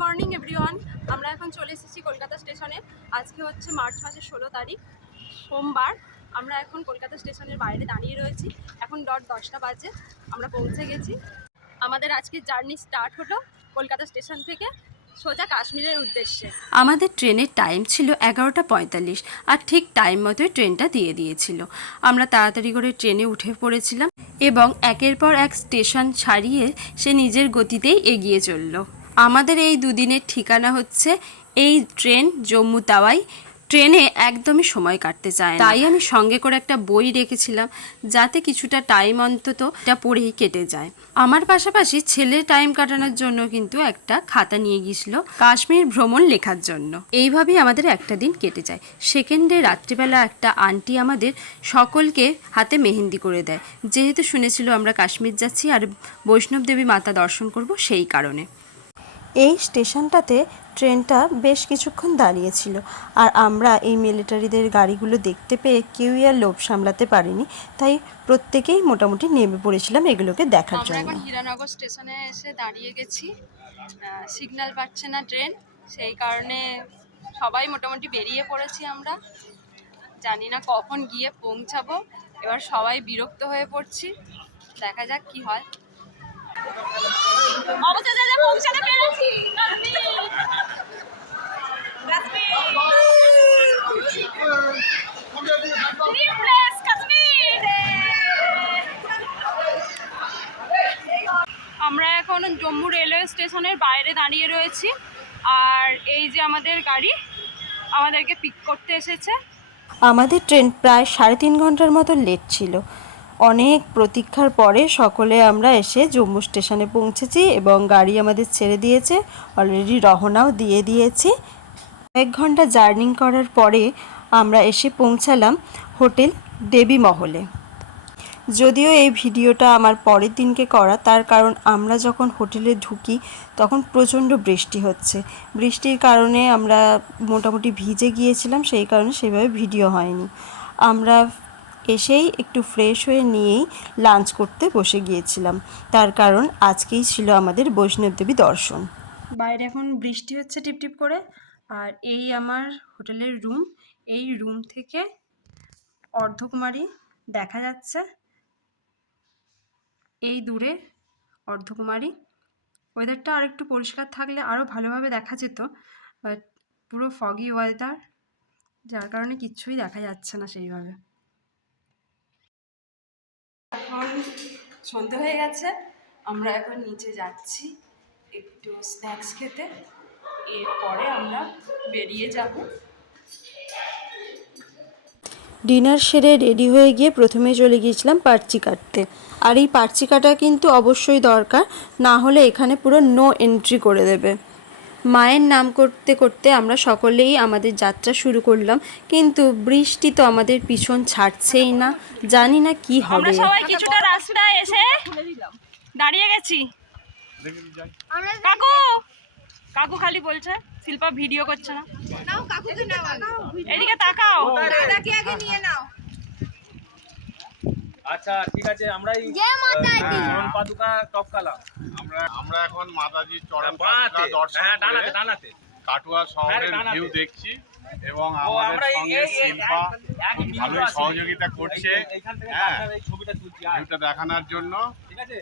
Morning everyone. আমরা এখন চলে এসেছি কলকাতা স্টেশনে। আজকে হচ্ছে মার্চ মাসের 16 তারিখ, সোমবার। আমরা এখন কলকাতা স্টেশনের বাইরে দাঁড়িয়ে রয়েছি। এখন 10টা বাজে, আমরা পৌঁছে গেছি। আমাদের আজকে জার্নি স্টার্ট হলো কলকাতা স্টেশন থেকে সোজা কাশ্মীরের উদ্দেশ্যে। আমাদের ট্রেনের টাইম ছিল 11:45, আর ঠিক টাইম মতোই ট্রেনটা দিয়ে দিয়েছিল। আমরা তাড়াতাড়ি করে ট্রেনে উঠে পড়েছিলাম এবং একের পর এক স্টেশন ছাড়িয়ে সে নিজের গতিতেই এগিয়ে চলল। আমাদের এই দুদিনের ঠিকানা হচ্ছে এই ট্রেন জম্মু তাওয়াই। ট্রেনে একদমই সময় কাটতে চায় না, তাই আমি সঙ্গে করে একটা বই রেখেছিলাম যাতে কিছুটা টাইম অন্তত এটা পড়েই কেটে যায়। আমার পাশাপাশি ছেলে টাইম কাটানোর জন্য কিন্তু একটা খাতা নিয়ে গিয়েছিল কাশ্মীর ভ্রমণ লেখার জন্য। এইভাবেই আমাদের একটা দিন কেটে যায়। সেকেন্ডে রাত্রিবেলা একটা আন্টি আমাদের সকলকে হাতে মেহেন্দি করে দেয়, যেহেতু শুনেছিল আমরা কাশ্মীর যাচ্ছি আর বৈষ্ণব দেবী মাতা দর্শন করব, সেই কারণে। এই স্টেশনটাতে ট্রেনটা বেশ কিছুক্ষণ দাঁড়িয়েছিল, আর আমরা এই মিলিটারিদের গাড়িগুলো দেখতে পেয়ে কেউই আর লোভ সামলাতে পারিনি, তাই প্রত্যেকেই মোটামুটি নেমে পড়েছিলাম এগুলোকে দেখার জন্য। আমরা এখন হীরানগর স্টেশনে এসে দাঁড়িয়ে গেছি। সিগন্যাল পাচ্ছে না ট্রেন, সেই কারণে সবাই মোটামুটি বেরিয়ে পড়েছি। আমরা জানি না কখন গিয়ে পৌঁছাবো, এবার সবাই বিরক্ত হয়ে পড়ছি, দেখা যাক কি হয়। অবশেষে পৌঁছাতে পেরেছি আমরা এখন জম্মু রেলওয়ে স্টেশনের বাইরে দাঁড়িয়ে রয়েছি, আর এই যে আমাদের গাড়ি আমাদেরকে পিক করতে এসেছে। আমাদের ট্রেন প্রায় 3.5 ঘন্টার মতো লেট ছিল। অনেক প্রতীক্ষার পরে সকলে আমরা এসে জম্মু স্টেশনে পৌঁছেছি এবং গাড়ি আমাদের ছেড়ে দিয়েছে, অলরেডি রওনাও দিয়ে দিয়েছি। 1 ঘন্টা জার্নি করার পরে আমরা এসে পৌঁছালাম হোটেল দেবী মহলে। যদিও এই ভিডিওটা আমার পরের দিনকে করা, তার কারণ আমরা যখন হোটেলে ঢুকি তখন প্রচণ্ড বৃষ্টি হচ্ছে। বৃষ্টির কারণে আমরা মোটামুটি ভিজে গিয়েছিলাম, সেই কারণে সেভাবে ভিডিও হয়নি। আমরা এসেই একটু ফ্রেশ হয়ে নিয়েই লাঞ্চ করতে বসে গিয়েছিলাম, তার কারণ আজকেই ছিল আমাদের বৈষ্ণব দেবী দর্শন। বাইরে এখন বৃষ্টি হচ্ছে টিপটিপ করে, আর এই আমার হোটেলের রুম। এই রুম থেকে অর্ধকুমারী দেখা যাচ্ছে, এই দূরে অর্ধকুমারী। ওয়েদারটা আর একটু পরিষ্কার থাকলে আরও ভালোভাবে দেখা যেত, বাট পুরো ফগি ওয়েদার, যার কারণে কিচ্ছুই দেখা যাচ্ছে না সেইভাবে। এখন সন্ধে হয়ে গেছে, আমরা এখন নিচে যাচ্ছি একটু স্ন্যাক্স খেতে, এরপরে আমরা বেরিয়ে যাব। ডিনার সেরে রেডি হয়ে গিয়ে প্রথমে চলে গিয়েছিলাম পার্চি কাটতে। আর এই পার্চি কাটা কিন্তু অবশ্যই দরকার, না হলে এখানে পুরো নো এন্ট্রি করে দেবে। মায়ের নাম করতে করতে আমরা সকলেই আমাদের যাত্রা শুরু করলাম, কিন্তু বৃষ্টি তো আমাদের পিছন ছাড়ছেই না, জানি না কি হবে। আমরা সবাই কিছুটা রাস্তায় এসে দাঁড়িয়ে গেছি। কাকু কাকু খালি বলছে, শিল্পা ভিডিও করছে না। নাও কাকুকে নাও, এদিকে তাকাও, দাদাকে আগে নিয়ে নাও। আচ্ছা ঠিক আছে, আমরাই চরণ পাদুকা টপকালা। আমরা এখন মাতাজির চরণ পাদুকা দর্শন করে ডানাতে কাটুয়া শহরের ভিউ দেখছি, এবং আমাদের সঙ্গে শিল্পা ভালোই সহযোগিতা করছে ছবিটা তুলছি ভিউটা দেখানোর জন্য। ঠিক আছে।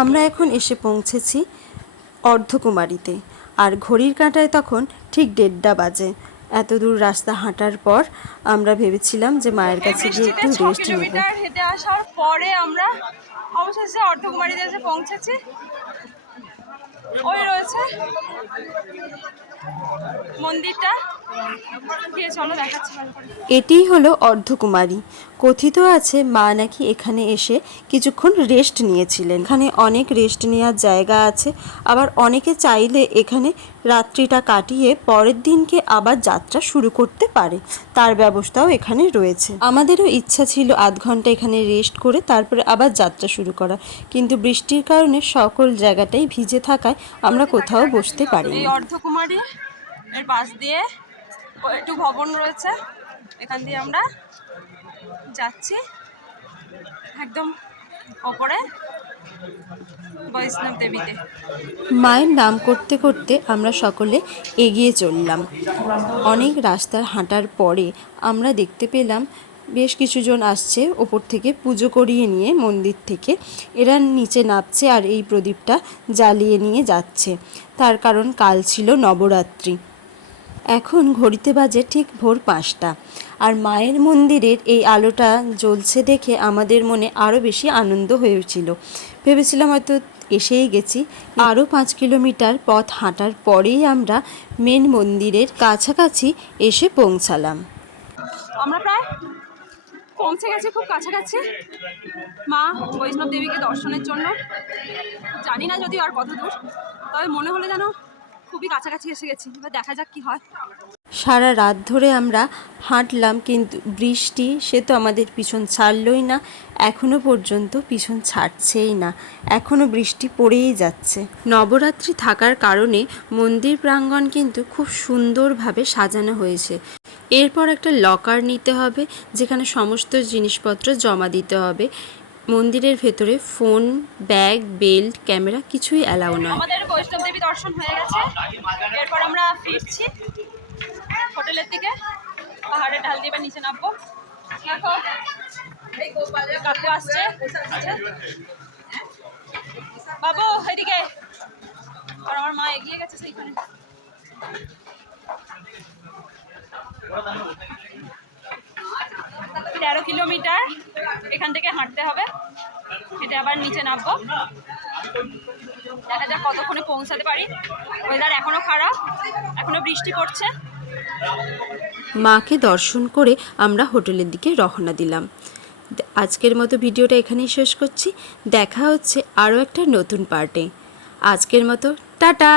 আমরা এখন এসে পৌঁছেছি অর্ধকুমারীতে, আর ঘড়ির কাঁটায় তখন ঠিক 1:30 বাজে। এত দূর রাস্তা হাঁটার পর আমরা ভেবেছিলাম যে মায়ের কাছে গিয়ে একটু রেস্ট নেব। কিলোমিটার হেঁটে আসার পরে আমরা অবশেষে অর্ধকুমারীতে এসে পৌঁছেছি। ওই রয়েছে মন্দিরটা, গিয়ে চলো দেখাচ্ছি ভালো করে। এটিই হলো অর্ধকুমারী। কথিত আছে মা নাকি এখানে এসে কিছুক্ষণ রেস্ট নিয়েছিলেন। এখানে অনেক রেস্ট নেওয়ার জায়গা আছে, আবার অনেকে চাইলে এখানে রাত্রিটা কাটিয়ে পরের দিনকে আবার যাত্রা শুরু করতে পারে, তার ব্যবস্থাও এখানে রয়েছে। আমাদেরও ইচ্ছা ছিল আধ ঘন্টা এখানে রেস্ট করে তারপরে আবার যাত্রা শুরু করা, কিন্তু বৃষ্টির কারণে সকল জায়গাটাই ভিজে থাকায় আমরা কোথাও বসতে পারিনি। এই অর্ধকুমারী এর পাশ দিয়ে একটু ভবন রয়েছে, এখান দিয়ে আমরা যাচ্ছি একদম ওপরে। বৈষ্ণব দেবীতে। মায়ের নাম করতে করতে আমরা সকলে এগিয়ে চললাম। অনেক রাস্তার হাঁটার পরে আমরা দেখতে পেলাম বেশ কিছুজন আসছে ওপর থেকে পুজো করিয়ে নিয়ে মন্দির থেকে। এরা নিচে নামছে আর এই প্রদীপটা জ্বালিয়ে নিয়ে যাচ্ছে, তার কারণ কাল ছিল নবরাত্রি। এখন ঘড়িতে বাজে ঠিক ভোর 5টা, আর মায়ের মন্দিরের এই আলোটা জ্বলছে দেখে আমাদের মনে আরও বেশি আনন্দ হয়েছিল। ভেবেছিলাম হয়তো এসেই গেছি। আরও 5 কিলোমিটার পথ হাঁটার পরেই আমরা মেন মন্দিরের কাছাকাছি এসে পৌঁছালাম। আমরা প্রায় পৌঁছে গেছি খুব কাছাকাছি মা বৈষ্ণব দেবীকে দর্শনের জন্য। জানি না যদি আর কত দূর, তবে মনে হলো যেন খুবই কাছাকাছি এসে গেছি। এবার দেখা যাক কি হয়। সারা রাত ধরে আমরা হাঁটলাম, কিন্তু বৃষ্টি সে তো আমাদের পিছন ছাড়লই না, এখনও পর্যন্ত পিছন ছাড়ছেই না, এখনও বৃষ্টি পড়েই যাচ্ছে। নবরাত্রি থাকার কারণে মন্দির প্রাঙ্গণ কিন্তু খুব সুন্দরভাবে সাজানো হয়েছে। এরপর একটা লকার নিতে হবে যেখানে সমস্ত জিনিসপত্র জমা দিতে হবে। মন্দিরের ভেতরে ফোন, ব্যাগ, বেল্ট, ক্যামেরা কিছুই অ্যালাউ নয়। আমাদের বৈষ্ণব দেবী দর্শন হয়ে গেছে। এরপর আমরা ফিরছি হোটেলের দিকে। পাহাড়ের ঢাল দিয়ে এবার নিচে নামবো। দেখো এই গোপালের কাছে আসছে বাবু, এদিকে। আর আমার মা এগিয়ে গেছে সেইখানে। 13 কিলোমিটার এখান থেকে হাঁটতে হবে, হেঁটে আবার নিচে নামবো। দেখা যাক কতক্ষণে পৌঁছাতে পারি। ওয়েদার এখনো খারাপ, এখনো বৃষ্টি পড়ছে। মাকে দর্শন করে আমরা হোটেলের দিকে রওনা দিলাম। আজকের মতো ভিডিওটা এখানেই শেষ করছি। দেখা হচ্ছে আরও একটা নতুন পার্টে। আজকের মতো টাটা।